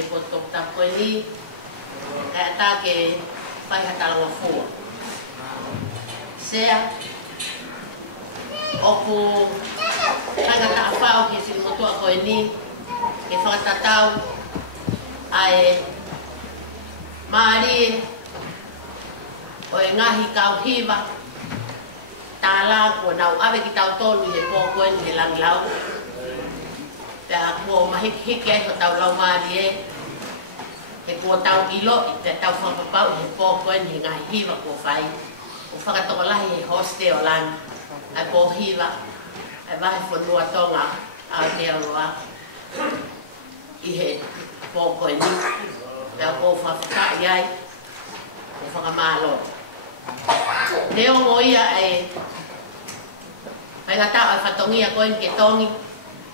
ke potok tapo ni ata ke pai hatala fo sea oku kanga ta fao ke si moto ko ni ke whakatatau ai mari o e ngahi kau hiva tala ko nau ave ki tau tolu he po ko ni lang lau te ako mahiki ho tau lau mari e ko tau ilo te tau whakapau he po ko ni ngahi hiva ko fai o whakatokolahi he hoste o lang ai po hiva ai vahe whanua tonga a te aroa i he po ko ni te ako whakakai ai o whakamalo te ongo ia e pai ngata ai whatongia koe ke tongi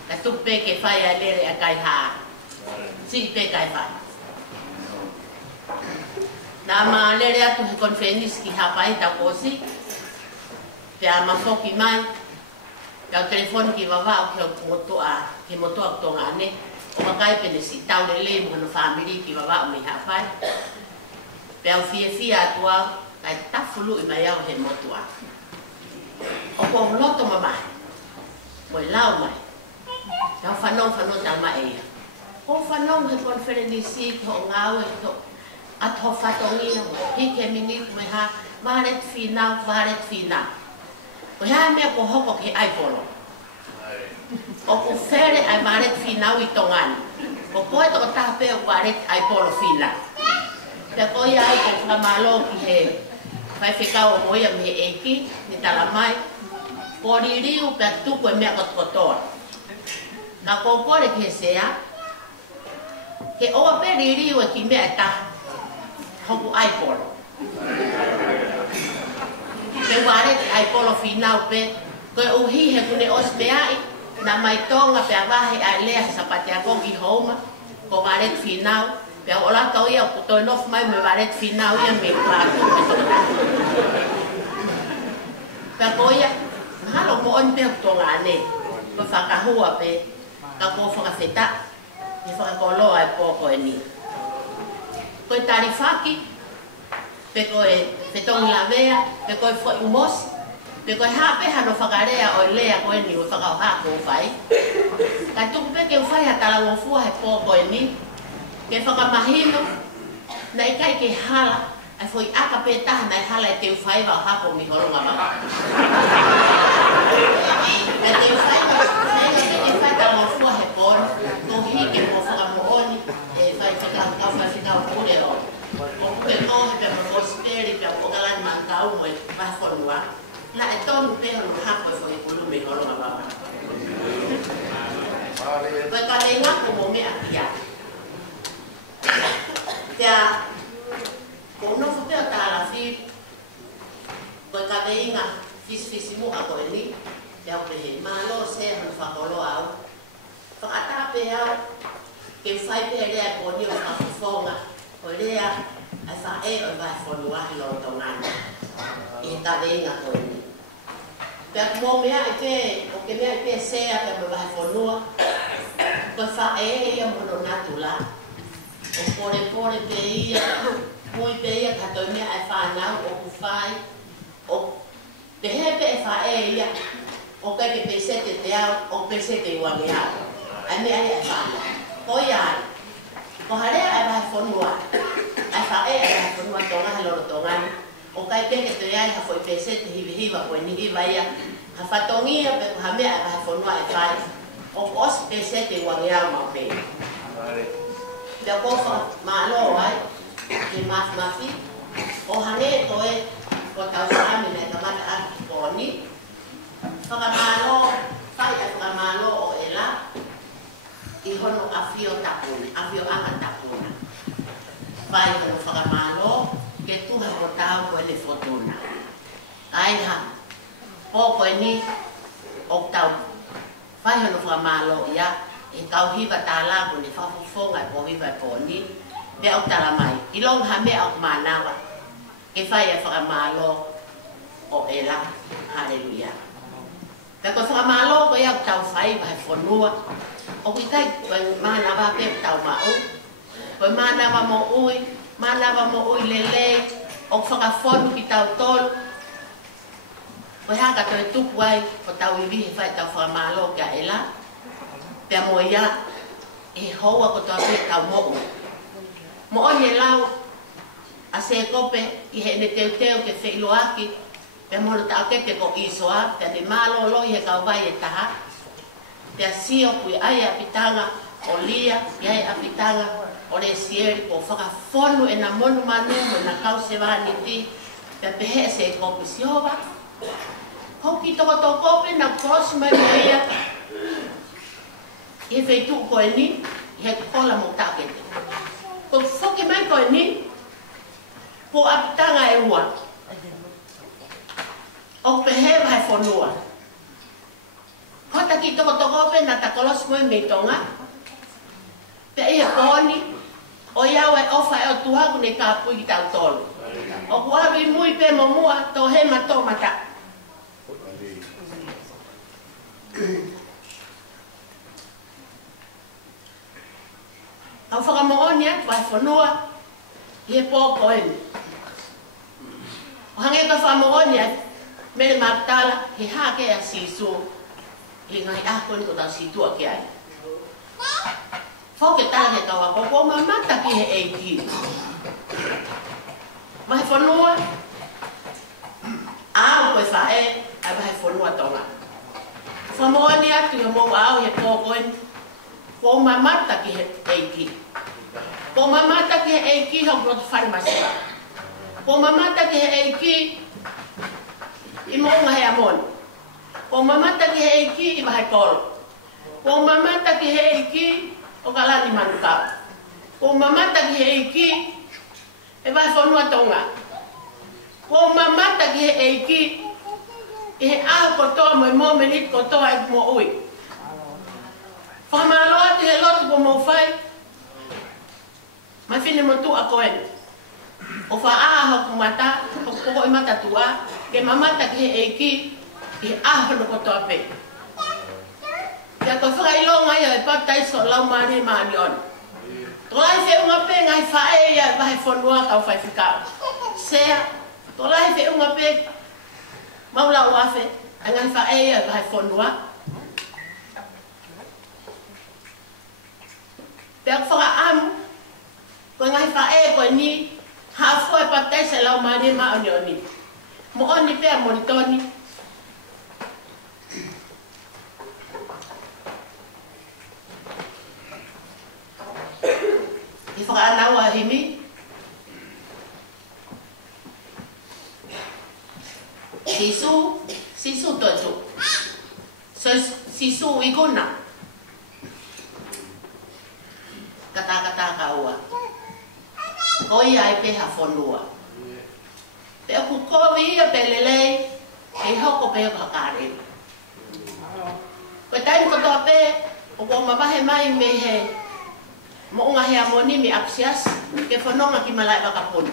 ka tupe ke whai a lere a kai haa si pe kai whai nā maa lere atu he konfenis ki hapai ta kosi te a mafoki mai kau telefon ki wawa o ke motoa tonga ane o makai pene si tau lele mo no family ki wawa o me hapai pe au fia atua kai tafulu i mai au he motoa o ko loto mamai mo lau mai kau whanong tau mai o whanong he konferenisi ko ngau e to atho whatongi hike minit mai ha varet finau o hea mea ko hoko ke aipolo o ko fere ai varet finau i tongani o koe toko tape o varet aipolo fina te koe ai ko whamalo ki he whai whekau o moia me eki ni tala mai ko ririu pe tuku e mea kotoa na ko kore ke sea ke oa pe ririu e ki mea e taha hoku aipolo pe ware aipolo finau pe koe uhi he kune osmeai na mai tonga pe avahe a lea he sapate a kongi homa ko ware finau pe ola kau ia ko toi nof mai me ware finau ia me prato pe ko ia halo mo on pe tonga ane ko whakahua pe ka ko whakawheta he whakakoloa e poko e ni koe tarifaki pe koe whetongi la mea pe koe fwoi umosi pe koe hape hano whakarea o lea koe ni o whakao hako o whai ka tuku pe ke whai hatala ngofua he poko e ni ke whakamahino na ikai ke hala ai fwoi aka pe taha na hala e te whai wau hako mi horonga mama e te whai ta ngofua he pon ko hike mo whakamooni e whai whakao kure o o pe o pe mo speri pe o galani mantau mo vai fonua la e tonu pe no hako e foi kulume no longa baba vai ka lenga como me akia ya ko no fu pe ta la fi vai ka lenga fis mo ako ni ya o pe malo se no fa kolo au fa ata pe au ke fai pe re ko ni o fa fonga o lea ai fa e o vai fonua i lo tonga e ta venga ko ni pe mo me ai pe o ke me ai pe se a pe vai fonua ko fa e ia mo no natula o pore pe ia moi pe ia ka to me ai fa na o ku fai o te he pe fa e ia o ka ke pe se te au o pe se te wa me ai me ai fa ko ia ko hare ai vai fonua ai fa e ai fonua tonga halo tonga o kai pe ke te ai ha foi pese te hiva ko ni hiva ia ha fatongia pe ha me ai vai fonua ai fai o os pese te wa ia ma pe te ko fa ma lo ai ke ma fi o hane to e ko ta sa mi ne ta ma a ko ni fa ma lo fai fa ma lo o ela i hono afio anga tapuna vai hono whakamalo ke tuha ko tau ko ele fotona ai ha poko e ni o tau vai hono whakamalo ia e kau hiva tala ko ni whafufonga ko hiva ko ni pe au tala mai i long ha me au manawa ke vai e whakamalo o ela haleluia pe ko whakamalo ko ia tau whai vai fonua o ki kai mana va pe tau mau Koe manawa mo ui lele, o whakafonu ki tau tolu. Koe haka toi tupu ai, ko tau iwi he whai tau whakamalo kia e la. Pea mo ia, e hoa ko toa pia tau mo'u. Mo oni e lau, a se kope, i he ne teu ke whiloaki, pea moho ta akete ko isoa, pea ne malo lo i he kau vai e taha. Pea sio kui ai a pitanga, o lia, i ai a pitanga, o le sieri, ko whakafonu e na monu manu, mo na kau se wani ti, pea pehe se kope sioba. Hoki toko tō kope, na krosi mai mo ia, i he wheitu ko e ni, i he kola mo takete. Ko whoki mai ko e ni, ko apitanga e ua. O pehe vai whanua. Kota ki toko toko pe na takolosi mo i meitonga. Pe i he koni, o iau e ofa e o tuhaku ne ka pui ki tau tolu. O kuawi mui pe mo mua, tō he mato mata. Au whakamooni atu vai whanua, i he pōko eni. O hange ka whakamooni atu, mele maktala, he hake a sisu, i ngai ako ni ko tau situa ki ai. Whoke tala he kawa koko, ma mata ki he eiki. Vai whanua, au koe whae, ai vai whanua tonga. Whamooni atu i mou au he pōko eni, ko mamata ki he eiki. Ko mamata ki he eiki hau roto whare masiwa. Ko mamata ki he eiki i mounga he amoni. Ko mamata ki he eiki i wahe kolo. Ko mamata ki he eiki o kalani manukau. Ko mamata ki he eiki e wahe whanua tonga. Ko mamata ki he eiki i he aho kotoa mo i momenit kotoa i mo ui. Whamaloa te he lotu po mau whai. Mai whine mo tu a koen. O wha aho ku mata, o koko i mata tua, ke mamata ki he eiki, i aho no kotoa pe. Kia koe whakailonga ia e pataiso lau maari maani on. Tō lai whiunga pe ngai whae ia e wahe whanua kau whai whikao. Sea, tō lai whiunga pe maula wafe, a ngai whae ia e wahe whanua. Pea whakaamu, koe ngai whae koe ni, hafo e patese lau maari maani oni. Mo oni pea moritoni. I whakaanau a himi. Sisu totu. Sisu ikuna. Kata kaua. Koi ai pe hafonua. Pe ku kovi ia pelele, e hoko pe hakare. Ko tai ko to pe, o ko mabahe mai me he. Mo nga he amoni mi apsias, ke fononga ki malai bakapun.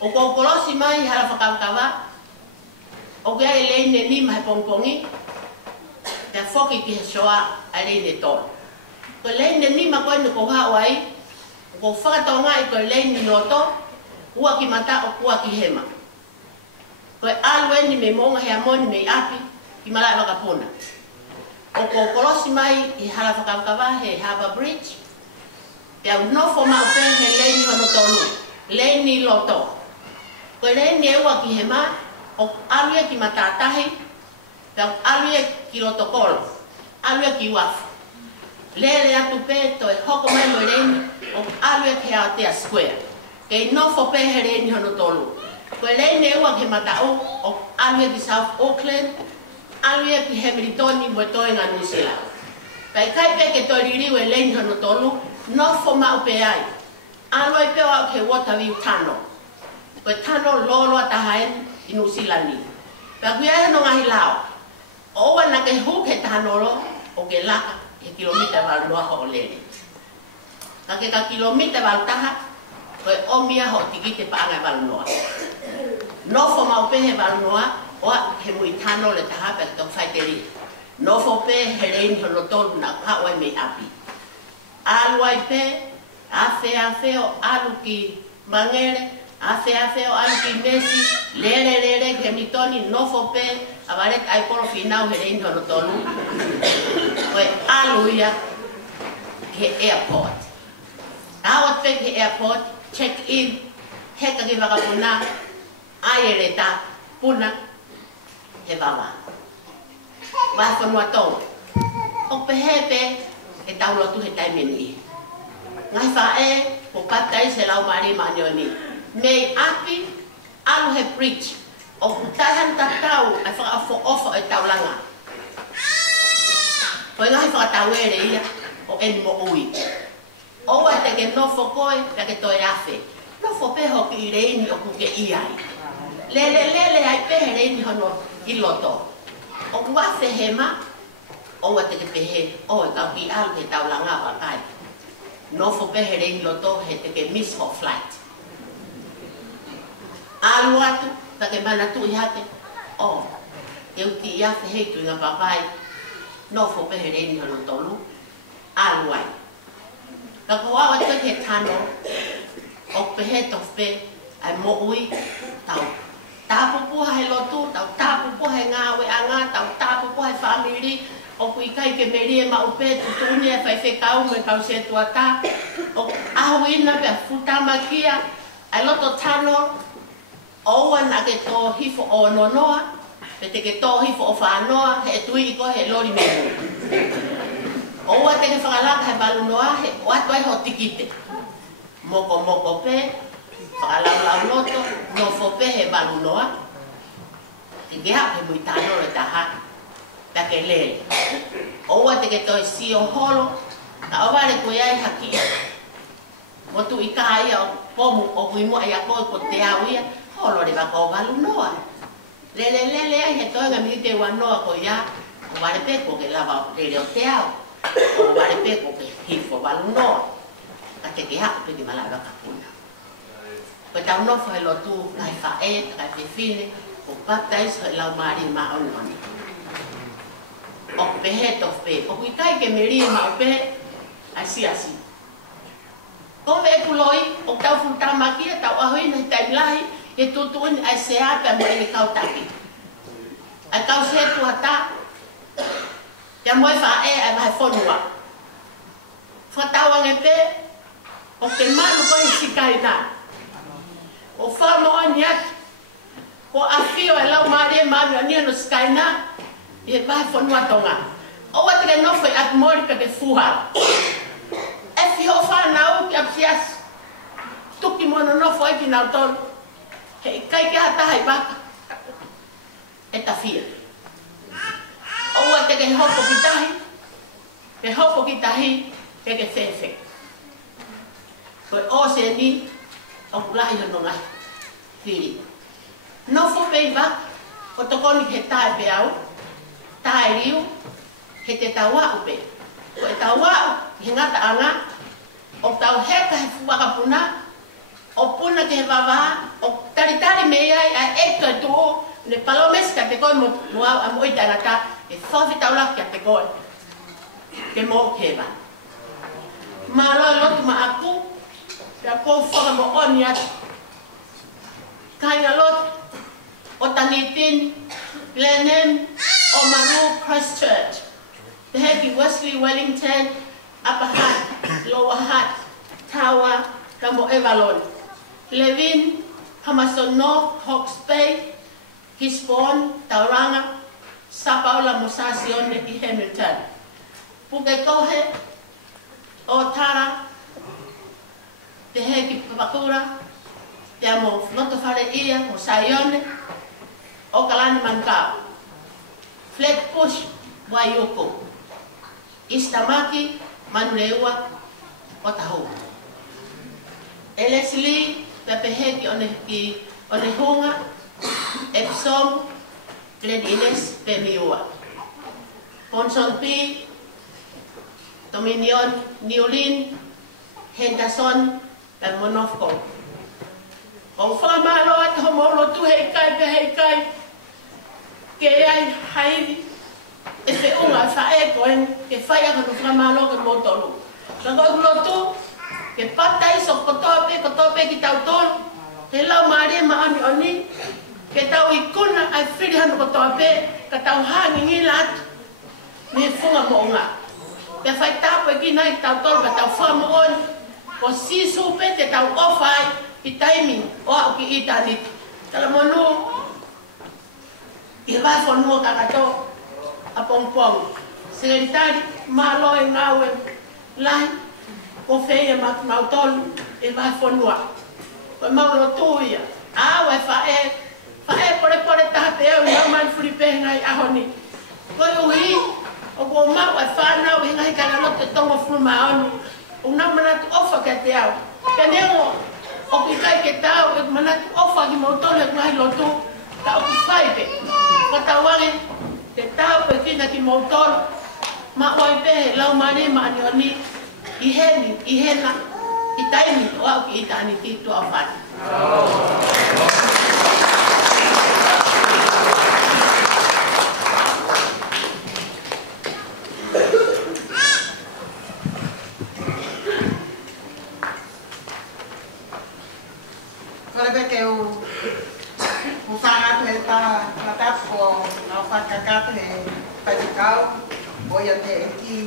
O ko kolosi mai hala fakakawa. O ke ai leine ni mai pongpongi. Te foki ki he soa ai leine tol. Ko leine ni ma ko no ko hawai. Ko whakatonga i koe leini noto, ua ki mata o kua ki hema. Koe alue ni me monga he amoni me api, ki malai wakapuna. O ko kolosi mai i hala whakakawa he Harbour Bridge, pia unofo maupe he leini hono tolu, leini loto. Koe leini e ua ki hema, o alue ki matatahi, pia alue ki loto kolo, alue ki wafu. Lele atu pe to e hoko mai mo leini, o alue ke Aotea Square. Kei nofo pe he leini hono tolu. Koe leini e ua ke matao, o alue ki South Auckland, alue ki Hamiltoni mo toenga New Zealand. Pai kai pe ke toiririu e leini hono tolu, nofo mau pe ai. Alue pe o ke Waterview Tunnel. Koe tunnel lolo atahaen i New Zealand ni. Pai kui ai no ngahi lao. O ua na ke hu ke tunnel o ke laka. He kilomita wal noa ho lele. Kake ka kilomita wal taha, koe omia ho tiki te paanga wal noa. Nofo mau pehe wal noa, oa he mui tano le taha pe tō whaiteri. Nofo pe he reini hono tolu na kaoe me api. alu ai pe, afe o alu ki mangere, afe o alu ki mesi, lere ke mitoni nofo pe, avaret ai polo finau he reino no tolu. Koe alu ia ke airport. Awat pe ke airport, check in, heka ki wakapuna, ai ere ta puna, he wawa. Waifonua tau. O pehepe, e tau lotu he taimeni. Ngai whae, ko patai se lau mari manioni. Mei api, alu he preach. O kutahan tatau, ai whakafo ofo e tau langa. Koe ngai whakatau ere ia, o eni mo ui. Oua te ke nofo koe, te ke toi afe. Nofo peho ki i reini o kuke iai. Lele ai pehe reini hono i loto. O kuafe hema, oua te ke pehe, o e kau ki alu he tau langa wakai. Nofo pehe reini loto he te ke miss for flight. Alu atu, ta ke mana tu i hate, o, ke uti i afe he tu inga papai, nofo pehe reini hono tolu, alu ai. Ka kua o te ke tano, o pehe tofe, ai mo ui, tau tapupuha he lotu, tau tapupuha he ngawe anga, tau tapupuha he family, o kui kai ke meri e maupe, tutuni e whaife kau me kau se tuata, o ahuina pe a futama kia, ai loto tano, oua na ke tō hifo o nonoa, pe te ke tō hifo o whanoa, he tui iko he lori memu. Oua te ke whakalaka he balu noa, he watu ai ho tikite. Moko pe, whakalau loto, no fo pe he balu noa. Te ke hau he muitano le taha, ta ke lele. Oua te ke toi si o holo, ta ovare koe ai haki. Motu i ka ia o pomu o kuimua ia koe ko te au ia, holo re waka o balu noa. Lele ai he toi ngā miti te wanoa ko ia, o vare pe ko ke lava rere o te au. O vare pe ko ke hifo balu noa. Ka te ke hau pe ki malai waka puna. Koe tau nofo he lotu kai whae, kai whiwhine, o patais he lau maari maononi. O pehe tof pe, o kui kai ke meri mau pe, asi. Ko me kuloi, o tau futama kia, tau ahoina he taimlahi, he tutuini ai se ape mo e kau taki. Ai kau se tuata, ya moi whae ai vai whonua. Whatawang e pe, o ke manu koe sikai nā. O whamo ani atu, ko awhio e lau maare manu ania no sikai nā, i e vai whonua tonga. O wate ke nofo i atu mori ka ke fuha. E whiho whanau ki apsias, tuki mono nofo e ki nau tonu. He kai ke hata hai baka. E ta whia. O wate ke hopo ki tahi, ke hopo ki tahi, ke whewhe. Koe o se ni, o kulai hono ngai. Whiri. Nofo pei baka, o tokoni he tae pe au, tae riu, he te tawa upe. Ko e tawa he ngata anga, o tau heka he fuwaka puna, o puna ke he wawa, o taritari mei ai a eto e tuo, ne palomes ka te koe mo au a moi tanata, e whawhi taula ki a te koe. Ke mo kewa. Malo e lotu ma aku, pia kou whaka mo oni atu. Kainga lotu, o Tanitin, Glennen, o Maru Christchurch. Te heki Wesley, Wellington, Upper Hutt, Lower Hutt, Tawa, Kamo Evalon. Levin, Hamason North, Hawke's Bay, Gisborne, Tauranga, Sapaula Musasione i Hamilton. Pukekohe, o Tara, te heki Papakura, te amo Notofare Ia, o Saione, o Kalani Mankau. Flatbush, Waioko. Istamaki, Manuleua, o Tahu. Leslie, Pepeheki, one hunga, Epsom, Glen Innes, Pemiua. Ponson P, Dominion, Newlin, Henderson, Monofco. O whamalo at homolo tu hei kai, ke ai haidi, e se unga whae koen, ke whai aka tu whamalo ke motolu. Kalau lotu ke patai sok kotope kita utol. Helau mari maani oni ke tau ikuna ai frihan kotope ka tau hangi ngilat. Ni funga moonga. Te fai tapa ki nai tau tol ka tau fa mo on. Ko sisu pe te tau ofai i timing o ki itanit. Kalau monu iba fonua kakato apong-pong. Sekretari malo e ngawe lai ko feia mautol iba fonua. Ko mau lo tuia. Awe fae pore tape eu não mais flipe ngai ahoni. Ko ui o ko mau fa na wi ngai kana lo te tongo fuma oni. Una mana tu ofa ke te au. Kenengo o ki kai ke tau e mana tu ofa ki mautol e ngai lo tu. Ta o fai pe. Ko tawange te tau pe kina ki mautol. Ma oi pe lau mari ma ni oni ihena itaini o au ki itani ki tu afani. Kalau begitu, usaha kita tetap ko apa kakak he pagkau boyan he iki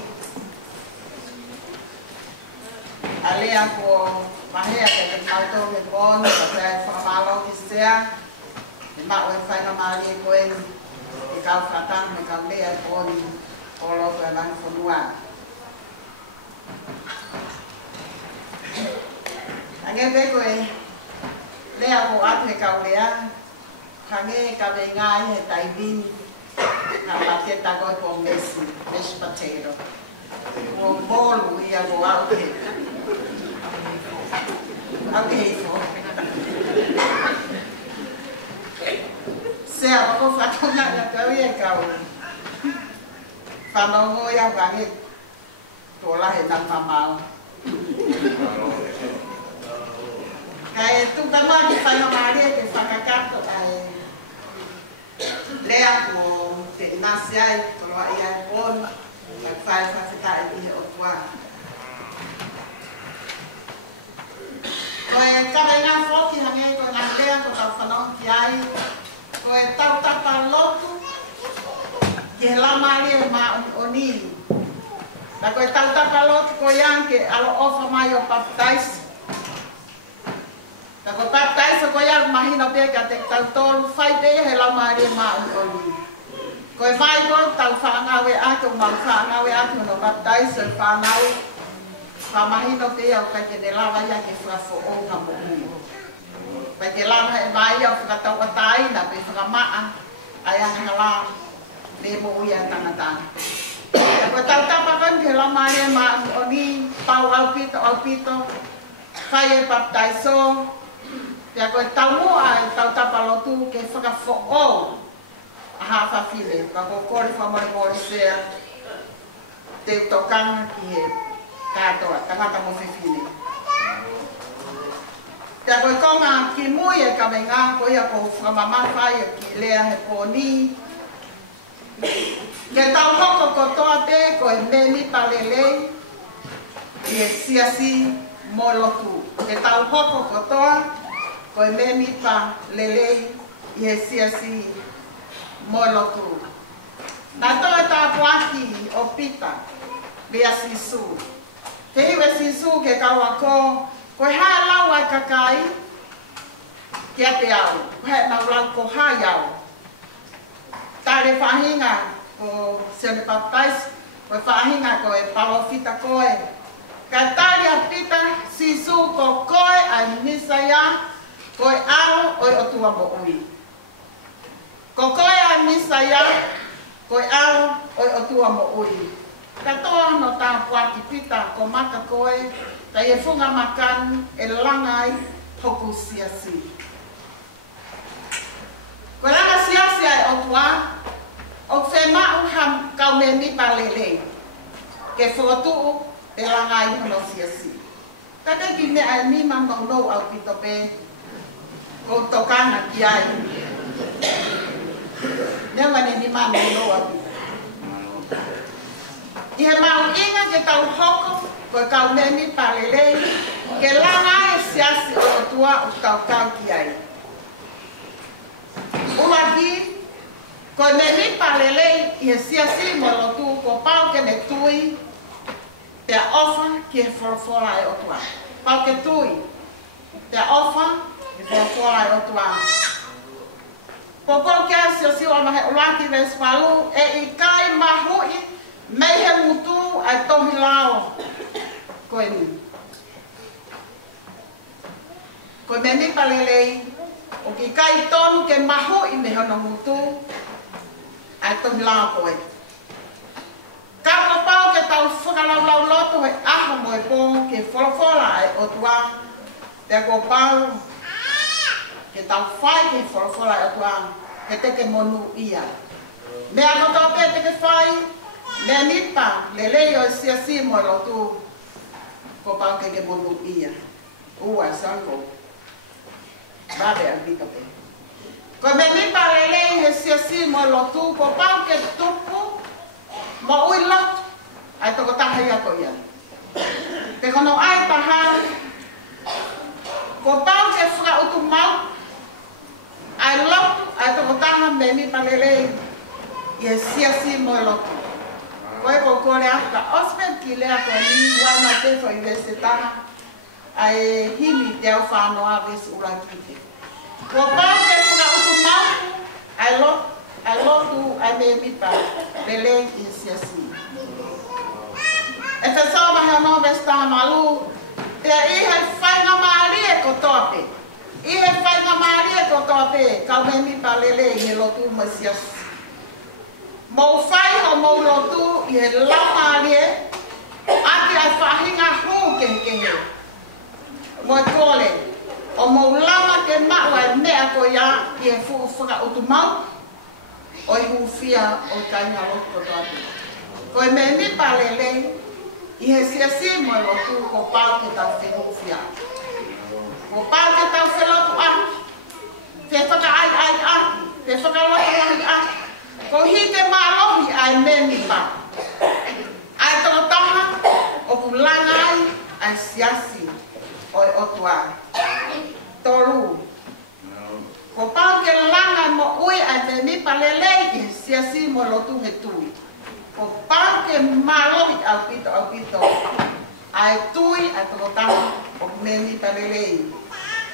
alea ko mahea ke auto me bon para famalo kisea de ma o fai na mali ko en e kau fatan me kau lea bon polo ko lan fonua angel be ko lea ko ate kau lea kange ka vengai he taibin na pateta ko po mesh potato o bolu ia ko ate fo se a ko fatona na ka ia ka panongo ya kange tola he na mamao kaya tu tama di fai na mari ke fakakato ai lea ko te nasiai ko wa ia pon ak fai fa i o kwa ko e ka venga foki hange ko na lea ko ta fanon ki ai ko e tau tapa lotu ke la mari ma oni da ko e tau tapa lotu ko yang ke alo ofa mai o baptize. Tako baptize ko ya mahina pe ka te tau fai pe he la mari ma oni. Ko vai ko tau fa nga we ato ma fa nga we ato no baptize fa nau. Fa mahina pe ya ka ke de lava ya ke fra fo o ka mo. Pa ke lava e mai ya fa tau ka tai na pe fa ma aya nga la le mo ya tangata. Ko tau tapa kan ke la mari ma oni pau alpito fai baptize ya ko tau ai tau tapa lotu ke faka fo o ha fa file ka ko ko fa mo se te tokan ki ka to tanga mo file ya ko nga ki mo ye ka venga ko ya ko fa mama fa ye ki le he poni ke tau ko to ate ko me mi palele ye si mo lotu ke tau ko to ko me mi pa lele ye si molotu na to ta kwaki opita be asisu te we sisu ke kawa ko ha la wa kakai ke te au ha na la ko ha yau ta le fahinga ko se me baptize ko fahinga ko e palofita ko e katalia pita sisu ko ai misaya koi ao oi o tua mo ui. Ko koi a misaya, koi ao oi o tua mo ui. Katoa no tā puati pita ko maka koe, ka e funga makan e langai hoku siasi. Ko langa siasi ai o tua, o whema uham kau me mi palele. Ke whotu e langai hono siasi. Kaka ki me ai mi mamau au pito pe, ko tokana ki ai. Newa ne ni mama no wa. I he mau inga ke tau hoko, koe kau memi palelei, ke langa e siasi o tua o tau kau ki ai. Ulagi, koe memi palelei, i he siasi mo lotu ko pau ke ne tui, te ofa ki he whorofora e o tua. Pau ke tui, te ofa ki whorofora e o tua. Poko ke siasi o mahe ulaki res palu, e i kai mahui, mei he mutu ai tohi lao koe ni. Koe me ni palelei, o ki kai tonu ke mahu i me hono mutu ai tohi lao koe. Ka pau ke tau whakalau loto he aho mo e pō ke wholofola ai o tua. Te ko pau ke tau whai ke wholofola ai o tua, he teke monu ia. Mea koto pe teke whai, me nipa lelei o siasi mo lotu ko pau ke monu ia. Ua sanko. Babe al bito pe. Ko me nipa lelei he siasi mo lotu ko pau ke tupu mo ui lotu. Ai toko taha ia ko ia. Te kono ai taha ko pau ke whaka utu mau. Ai lotu ai toko taha me nipa lelei i he siasi mo lotu. Koe ko kore aka osmen ki lea ko ni wana te fo i vese taha ai himi te au whanoa ves ura kite. Ko pau ke whaka utu mau ai lotu ai me mipa lele i siasi. E te sao mahe ono ves taha malu te i he whainga maari e ko tope. I he whainga maari e ko tope kau me mipa lele i he lotu ma siasi. Mau whai o mau lotu i he lamari e, aki ai whahinga hū kehe. Mo kole, o mau lama ke maua e mea ko ia i he whaka utu mau, o i hūwhia o tainga lotu o toate. Ko e me nipa lele, i he siasi mo lotu ko pau ke tau whewhia. Ko pau ke tau whelotu ahi, te whaka ai ahi, te whaka lotu ahi ahi. Ko hike maalohi ai me nipa. Ai toko taha o kulanga ai siasi o e otua. Toru. Ko pau ke langa mo ui ai me nipa lelei siasi mo lotu he tui. Ko pau ke maalohi au pito. Ai tui ai toko taha o me nipa lelei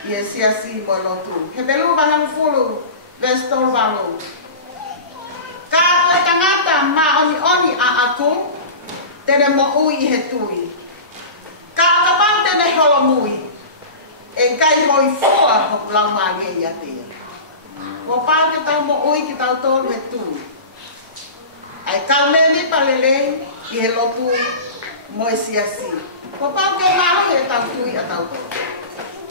i siasi mo lotu. He belu bahang fulu vestoru valo. Ka koe tangata ma oni a aku, tene mo ui i he tui. Ka kapang tene holo mui, e kai hoi fua hoku lau maage i atea. Ko pao ke tau mo ui ki tau tolu he tui. Ai kau me nipa lele i he lotu mo e siasi. Ko pao ke maho he tau tui a tau tolu.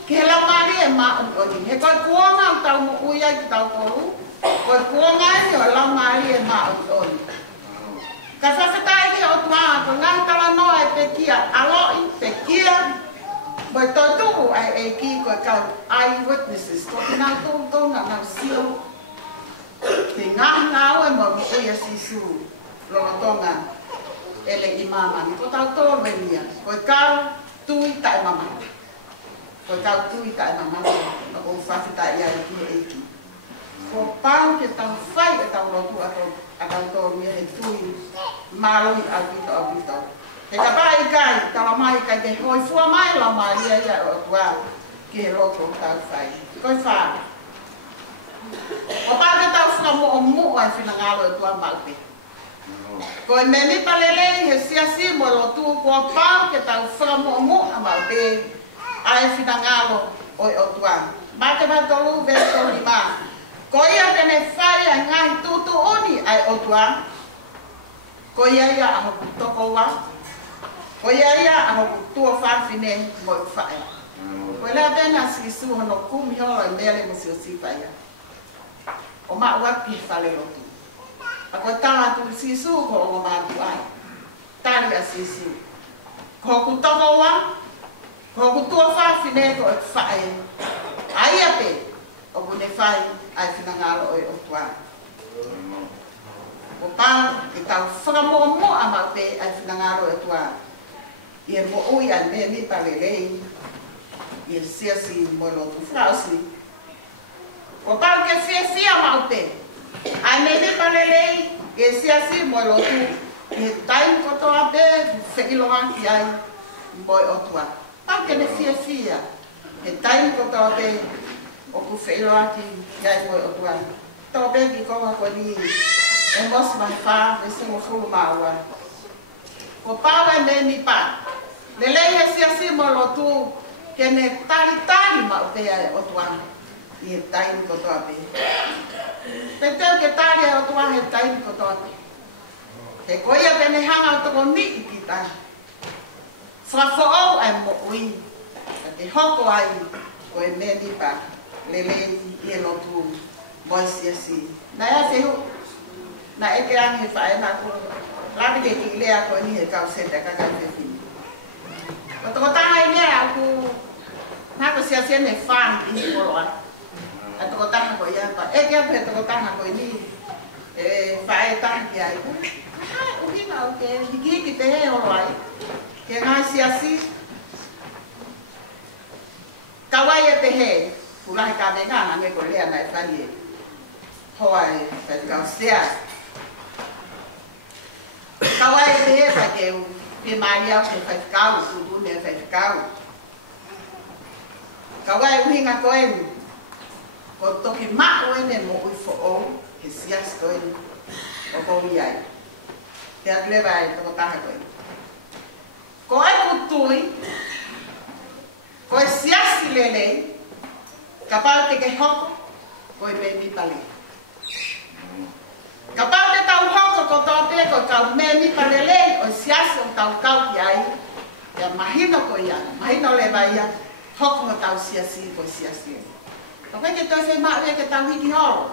Ki he lau maage e ma oni. He koe kuonga u tau mo ui ai ki tau tolu. Koe kuonga e o lau maari e maa o oni. Ka whawhetai ki o tua, ko ngai tala noa e pekia, aloi, pekia. Moi toi tuku ai e ki koe kau eyewitnesses, ko ki nau tō na nau sio. Te ngahi ngau e mo ui a sisu, lono tonga, ele i mamani. Ko tau tō renia, koe kau tui tai mamani. Koe kau tui tai mamani, o whawhetai ai ki e ki. Ko pau ke tau whai e tau lotu a tau tōru he tui marui a pito. He ka pai kai, tala mai kai te hoi fua mai la mai ia o tua ki he lotu o tau whai. Koi whāre. Ko pau ke tau whaka mo o mu ai whina ngalo e tua maupe. Ko e me nipa lele he siasi mo lotu ko pau ke tau whaka mo o mu a maupe ai whina ngalo o tua. Mate matolu verso 5. Ko ia tene whai a ngai tutu oni ai o tua. Ko ia a hoku toko wa. Ko ia a hoku tua whawhine mo i whai. Ko lea tena sisu hono kumi holo i mele mo si o si whai. O maa wapi whale lotu. A ko taha tu sisu ko o maa tu ai. Tari a sisu. Ko hoku toko wa. Ko hoku tua whawhine ko i whai. Ai ape. O kune whai ai whina ngalo o tua. o pā e tau whakamomo a mau pe ai whinangaro e tua. I e mo ui ai me mi palelei, i e siasi mo lotu frausi. O pā ke fia mau pe, ai me mi palelei, i e siasi mo lotu, i e taim kotoa pe, whiilonga ki ai, mo e otua. Pā ke ne fia, e taim kotoa pe, o ku whiilonga ki ai mo e otua. Tō pe ki konga ko ni, e mos mai whā, e singo fulu maua. Ko pāwa me mi pā, lelei he siasi mo lotu, ke ne tari mau pe ai otua, i e taim kotoa pe. Te teo ke tari ai otua he taim kotoa pe. He koia pe ne hanga o toko ni i ki tai. Whafo'ou ai mo ui, a te hoko ai, ko e me mi pā, lelei i e lotu, moi siasi. Na ea te hu, na eke angi he whae nā ku, labi ke ki lea ko ni he kau seta kakai te whini. Ko toko taha i lea aku, nā ko siasi ane whān i ni koroa. A toko taha ko ia pa, eke ape toko taha ko ni, whae taha ki ai. Hai, uhina o ke hiki te he oro ai. Ke ngā siasi, kawai e te he, pulahi ka me ngā nge ko lea nai whani e. Hoa e whaikau sea. Kawai e te he whaike u, pe maari au te whaikau, kudu ne whaikau. Kawai uhinga koe, ko toki mako ene mo ui fo'ou, ke sias koe, o kou iai. Te atlewa e toko taha koe. Ko e kutui, ko e siasi lelei, ka pau te ke hoko, ko e me mi pale. Ka pau te tau hoko ko tau te, ko kau me mi pale lei, o siasi o tau kau ki ai, ia mahino ko ia, mahino lewa ia, hoko mo tau siasi, ko siasi. Ko ke toi whai maa ke tau hiki horo,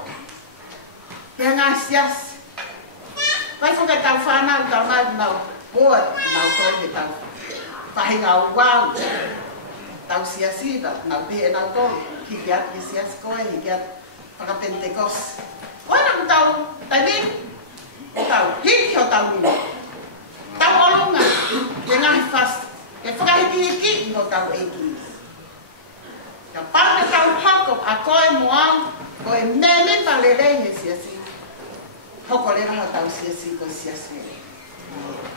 pia ngā siasi. Kai whaka tau whanau, tau nau, boa, nau koe he tau. Whahi ngau wau, tau siasi, nau pehe nau koe, hiki atu ki siasi koe, hiki atu whakapentekos. Koe nau tau, tai min, o tau, hiki o tau nina. Tau olunga, ke ngahi fast, ke whakahiki hiki, no tau eiki. Ka pāne tau hoko, a koe moau, koe mene pa lelei he siasi. Hoko lewa ha tau siasi, koe siasi.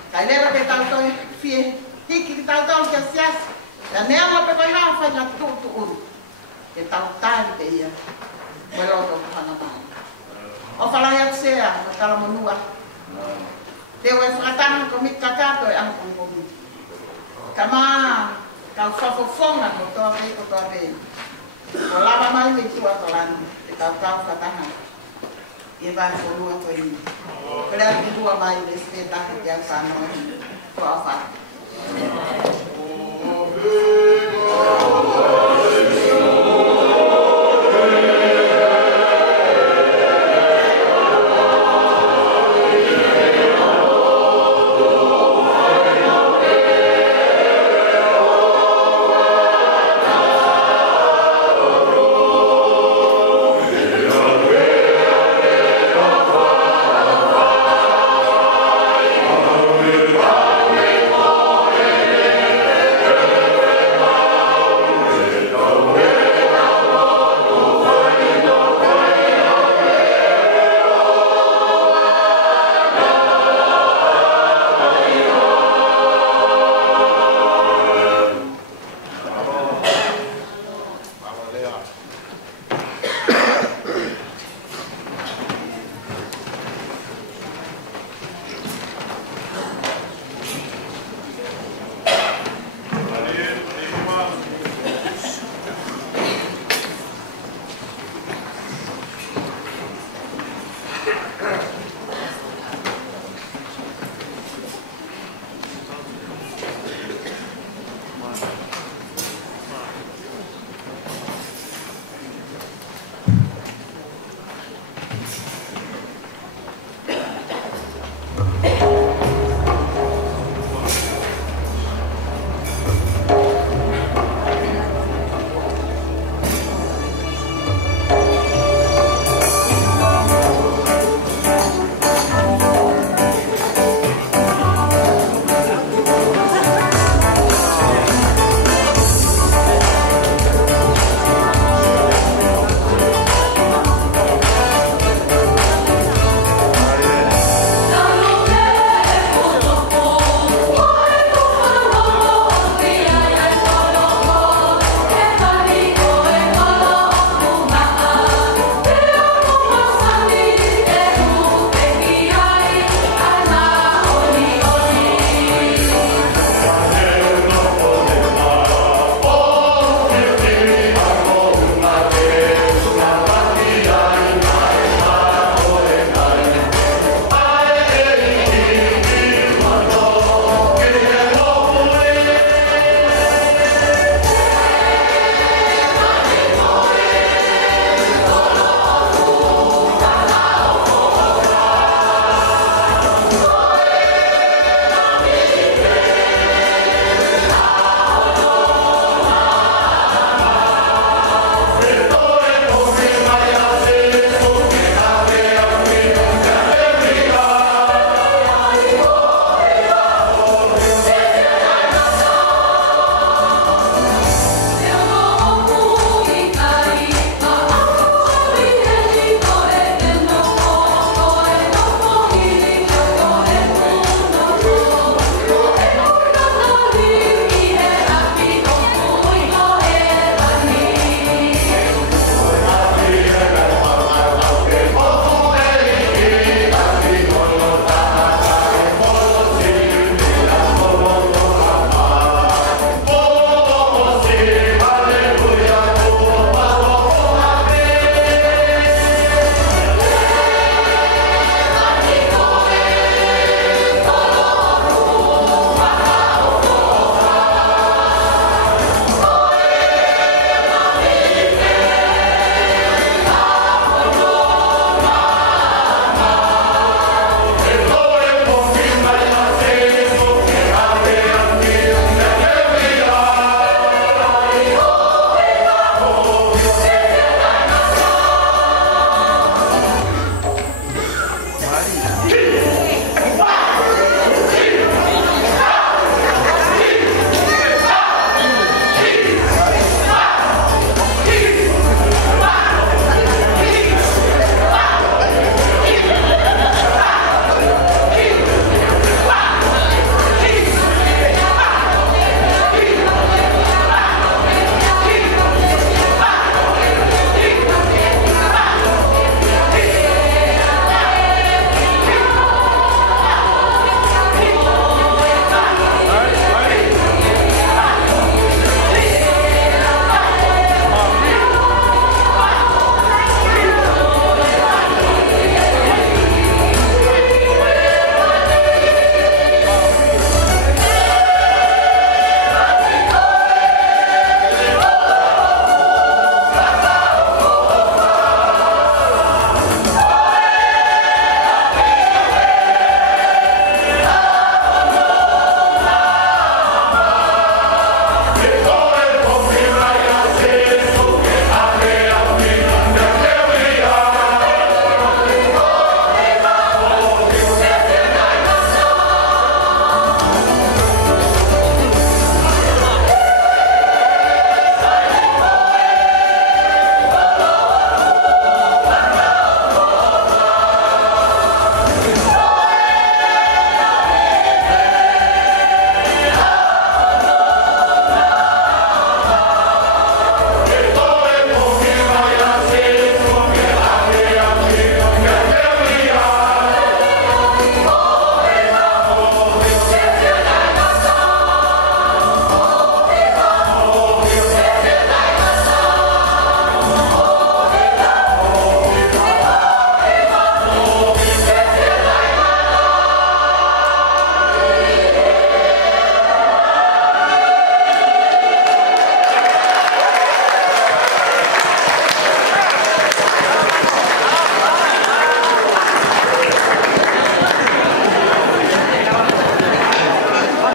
Kai lewa ke tau toi fie, hiki ki tau tau kia siasi. Ja nea mo pe koe haa whainga tūtu uru. Ke tau tāri pe ia. Koe loto ka hana mai. O whalahi atu sea, o tala monua. Te oe whakatanga ko mit kakato e anko komi. Ka maa, kau whafofonga ko toa pe ko toa pe. Ko lava mai me tua ko lani, e tau kau whataha. E vai wholua ko i. Kore ati dua mai le spetahi ki au whanau. Ko au whata.